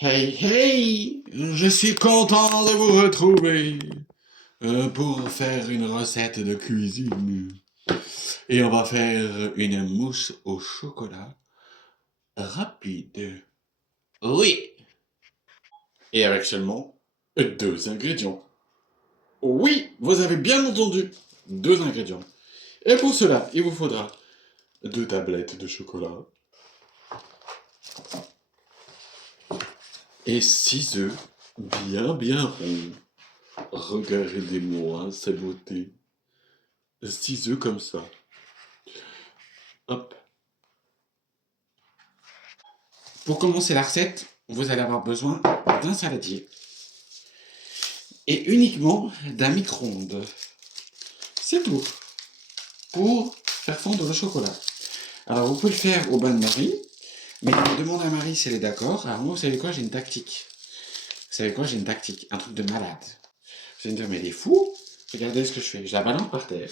Hey hey, je suis content de vous retrouver pour faire une recette de cuisine. Et on va faire une mousse au chocolat rapide. Oui, et avec seulement deux ingrédients. Oui, vous avez bien entendu, deux ingrédients. Et pour cela, il vous faudra deux tablettes de chocolat et 6 œufs bien ronds. Regardez-moi sa beauté. 6 œufs comme ça. Hop. Pour commencer la recette, vous allez avoir besoin d'un saladier et uniquement d'un micro-ondes. C'est tout pour faire fondre le chocolat. Alors vous pouvez le faire au bain de Marie, mais demande à Marie si elle est d'accord. Alors moi, vous savez quoi, j'ai une tactique. Vous savez quoi, j'ai une tactique, un truc de malade. Vous allez me dire, mais il est fou. Regardez ce que je fais, je la balance par terre.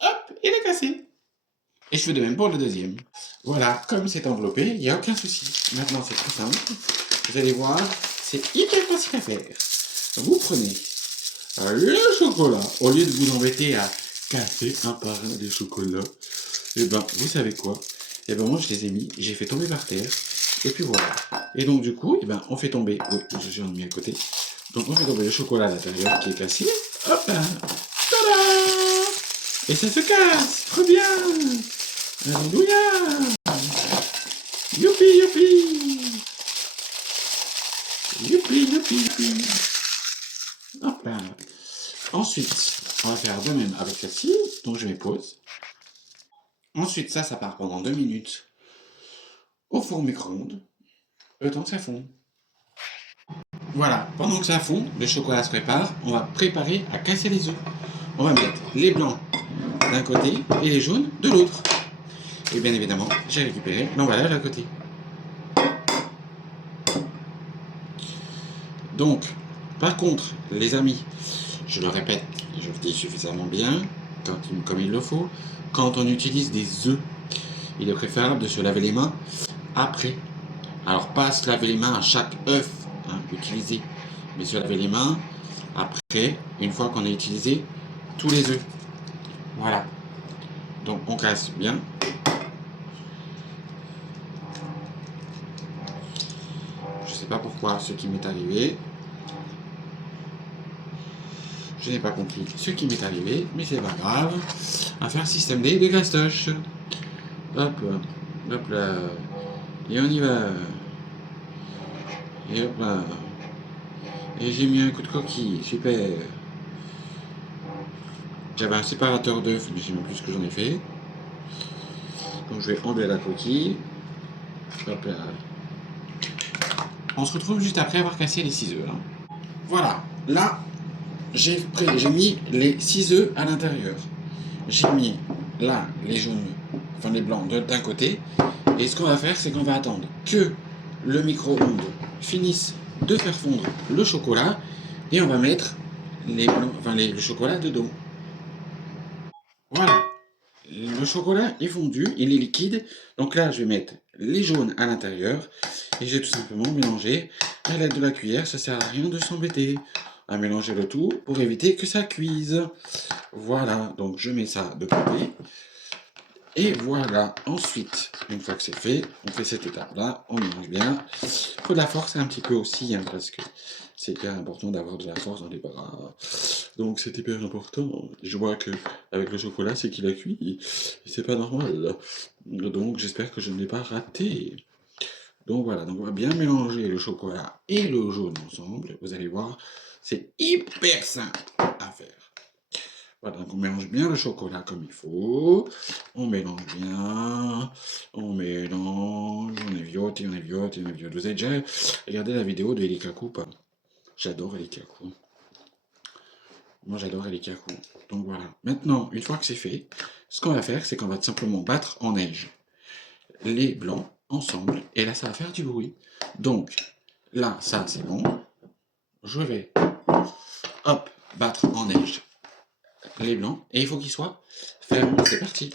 Hop, il est cassé. Et je fais de même pour le deuxième. Voilà, comme c'est enveloppé, il n'y a aucun souci. Maintenant, c'est très simple. Vous allez voir, c'est hyper facile à faire. Vous prenez le chocolat, au lieu de vous embêter à casser un par un des chocolats, et ben, vous savez quoi? Et ben, moi, je les ai mis, j'ai fait tomber par terre, et puis voilà. Et donc, du coup, et ben, on fait tomber, oh, je suis mis à côté, donc on fait tomber le chocolat à l'intérieur qui est cassé, hop là, tada! Et ça se casse, trop bien! Alléluia! Youpi, youpi! Youpi, youpi, youpi! Hop là. Ensuite, on va faire de même avec celle-ci, donc je mets pause. Ensuite, ça part pendant 2 minutes au four micro-ondes, le temps que ça fonde. Voilà, pendant que ça fond, le chocolat se prépare, on va préparer à casser les œufs. On va mettre les blancs d'un côté et les jaunes de l'autre. Et bien évidemment, j'ai récupéré l'emballage à côté. Donc, par contre, les amis, je le répète, je le dis suffisamment bien, comme il le faut, quand on utilise des œufs, il est préférable de se laver les mains après. Alors, pas se laver les mains à chaque œuf utilisé, mais se laver les mains après, une fois qu'on a utilisé tous les œufs. Voilà. Donc, on casse bien. Je sais pas pourquoi ce qui m'est arrivé. Je n'ai pas compris ce qui m'est arrivé, mais c'est pas grave. On va faire système D de gastoche. Hop, hop là. Et on y va. Et hop là. Et j'ai mis un coup de coquille, super. J'avais un séparateur d'œufs, mais je sais même plus ce que j'en ai fait. Donc je vais enlever la coquille. Hop là. On se retrouve juste après avoir cassé les 6 œufs. Là. Voilà. Là, j'ai mis les 6 œufs à l'intérieur. J'ai mis là les jaunes, enfin les blancs d'un côté. Et ce qu'on va faire, c'est qu'on va attendre que le micro-ondes finisse de faire fondre le chocolat. Et on va mettre les blancs, le chocolat dedans. Voilà. Le chocolat est fondu, il est liquide. Donc là, je vais mettre les jaunes à l'intérieur. Et j'ai tout simplement mélangé à l'aide de la cuillère. Ça sert à rien de s'embêter à mélanger le tout pour éviter que ça cuise. Voilà, donc je mets ça de côté. Et voilà, ensuite, une fois que c'est fait, on fait cette étape-là, on mélange bien. Il faut de la force un petit peu aussi, parce que c'est hyper important d'avoir de la force dans les bras. Donc c'est hyper important. Je vois que avec le chocolat, c'est qu'il a cuit, et c'est pas normal. Donc j'espère que je ne l'ai pas raté. Donc voilà, donc on va bien mélanger le chocolat et le jaune ensemble. Vous allez voir, c'est hyper simple à faire. Voilà, donc on mélange bien le chocolat comme il faut. On mélange bien. On mélange. On éviote, et on éviote, et on éviote. Vous avez déjà regardé la vidéo de Elikaku, pas? J'adore Elikaku. Moi, j'adore Elikaku. Donc voilà. Maintenant, une fois que c'est fait, ce qu'on va faire, c'est qu'on va tout simplement battre en neige les blancs ensemble. Et là, ça va faire du bruit. Donc, là, ça, c'est bon. Je vais, hop, battre en neige les blancs. Et il faut qu'ils soient fermes. C'est parti.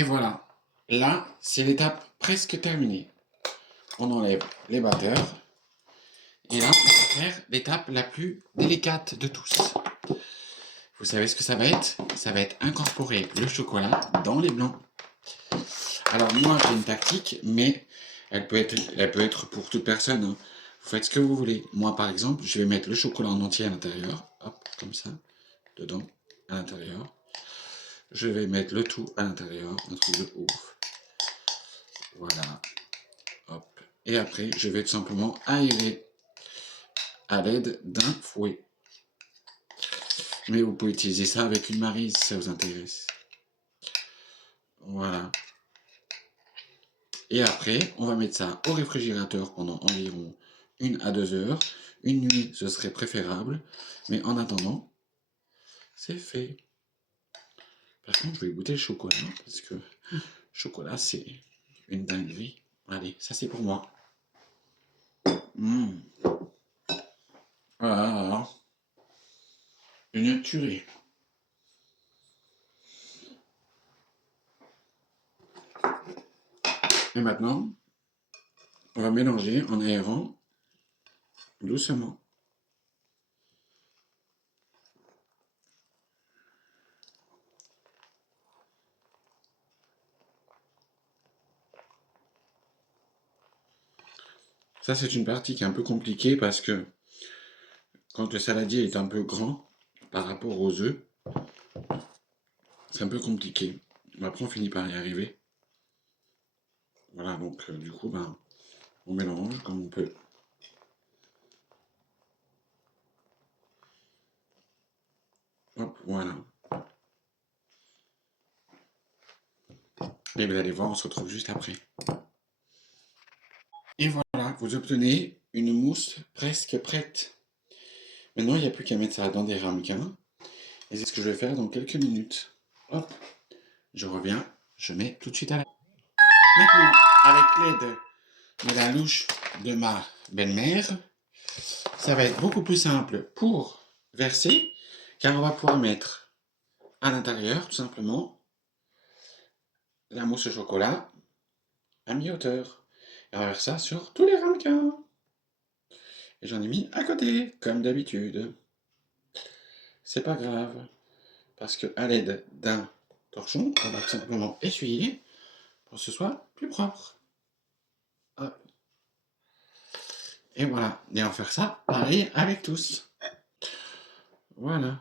Et voilà. Là, c'est l'étape presque terminée. On enlève les batteurs. Et là, on va faire l'étape la plus délicate de tous. Vous savez ce que ça va être? Ça va être incorporer le chocolat dans les blancs. Alors moi, j'ai une tactique, mais elle peut être pour toute personne, hein. Vous faites ce que vous voulez. Moi, par exemple, je vais mettre le chocolat en entier à l'intérieur. Hop, comme ça. Dedans, à l'intérieur. Je vais mettre le tout à l'intérieur. Un truc de ouf. Voilà. Hop. Et après, je vais tout simplement aérer à l'aide d'un fouet. Mais vous pouvez utiliser ça avec une maryse si ça vous intéresse. Voilà. Et après, on va mettre ça au réfrigérateur pendant environ 1 à 2 heures. Une nuit, ce serait préférable. Mais en attendant, c'est fait. Par contre, je vais goûter le chocolat, parce que le chocolat, c'est une dinguerie. Allez, ça c'est pour moi. Mmh. Voilà. Une tuerie. Et maintenant, on va mélanger en aérant doucement. Ça, c'est une partie qui est un peu compliquée parce que quand le saladier est un peu grand par rapport aux œufs, c'est un peu compliqué. Après, on finit par y arriver. Voilà, donc du coup, ben, on mélange comme on peut. Hop, voilà. Et vous allez voir, on se retrouve juste après. Et voilà, vous obtenez une mousse presque prête. Maintenant, il n'y a plus qu'à mettre ça dans des ramequins. Et c'est ce que je vais faire dans quelques minutes. Hop, je reviens, je mets tout de suite à la... Maintenant, avec l'aide de la louche de ma belle-mère, ça va être beaucoup plus simple pour verser, car on va pouvoir mettre à l'intérieur, tout simplement, la mousse au chocolat à mi-hauteur. Et on va faire ça sur tous les ramequins. Et j'en ai mis à côté, comme d'habitude. C'est pas grave, parce que à l'aide d'un torchon, on va tout simplement essuyer pour que ce soit plus propre. Hop. Et voilà, et on va faire ça pareil avec tous. Voilà.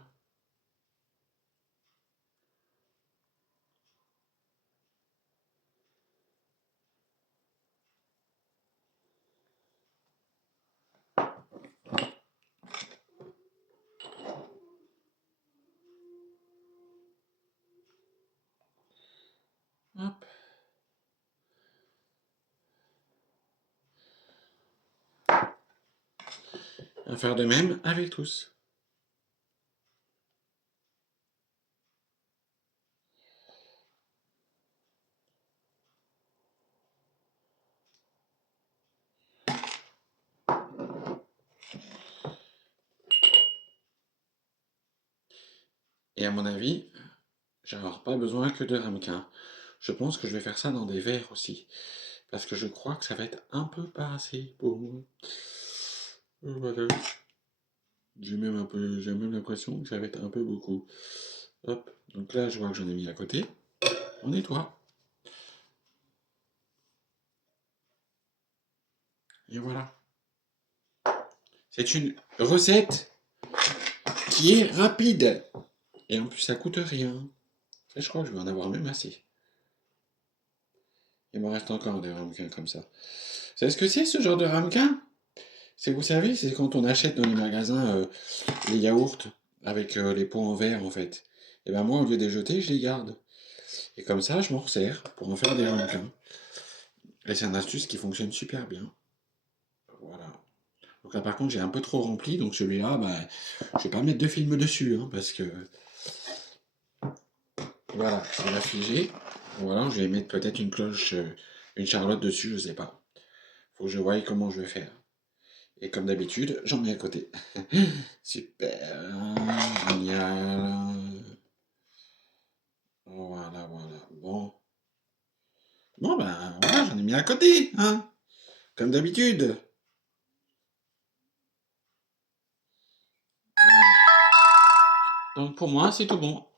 Hop. On va faire de même avec tous. Et à mon avis, j'aurai pas besoin que de ramequins. Je pense que je vais faire ça dans des verres aussi. Parce que je crois que ça va être un peu pas assez pour moi. Voilà. J'ai même l'impression que ça va être un peu beaucoup. Hop. Donc là, je vois que j'en ai mis à côté. On nettoie. Et voilà. C'est une recette qui est rapide. Et en plus, ça coûte rien. Et je crois que je vais en avoir même assez. Il me reste encore des ramequins comme ça. Vous savez ce que c'est ce genre de ramequin? C'est, vous savez, c'est quand on achète dans les magasins les yaourts avec les pots en verre en fait. Et ben moi, au lieu de les jeter, je les garde. Et comme ça, je m'en resserre pour en faire des ramequins. Et c'est une astuce qui fonctionne super bien. Voilà. Donc là, par contre, j'ai un peu trop rempli, donc celui-là, ben, je vais pas mettre de film dessus, hein, parce que voilà, il va figer. Voilà, je vais mettre peut-être une cloche, une charlotte dessus, je sais pas. Faut que je voie comment je vais faire. Et comme d'habitude, j'en mets à côté. Super, génial. Voilà, voilà. Bon. Bon, ben voilà, j'en ai mis à côté, hein, comme d'habitude. Voilà. Donc pour moi, c'est tout bon.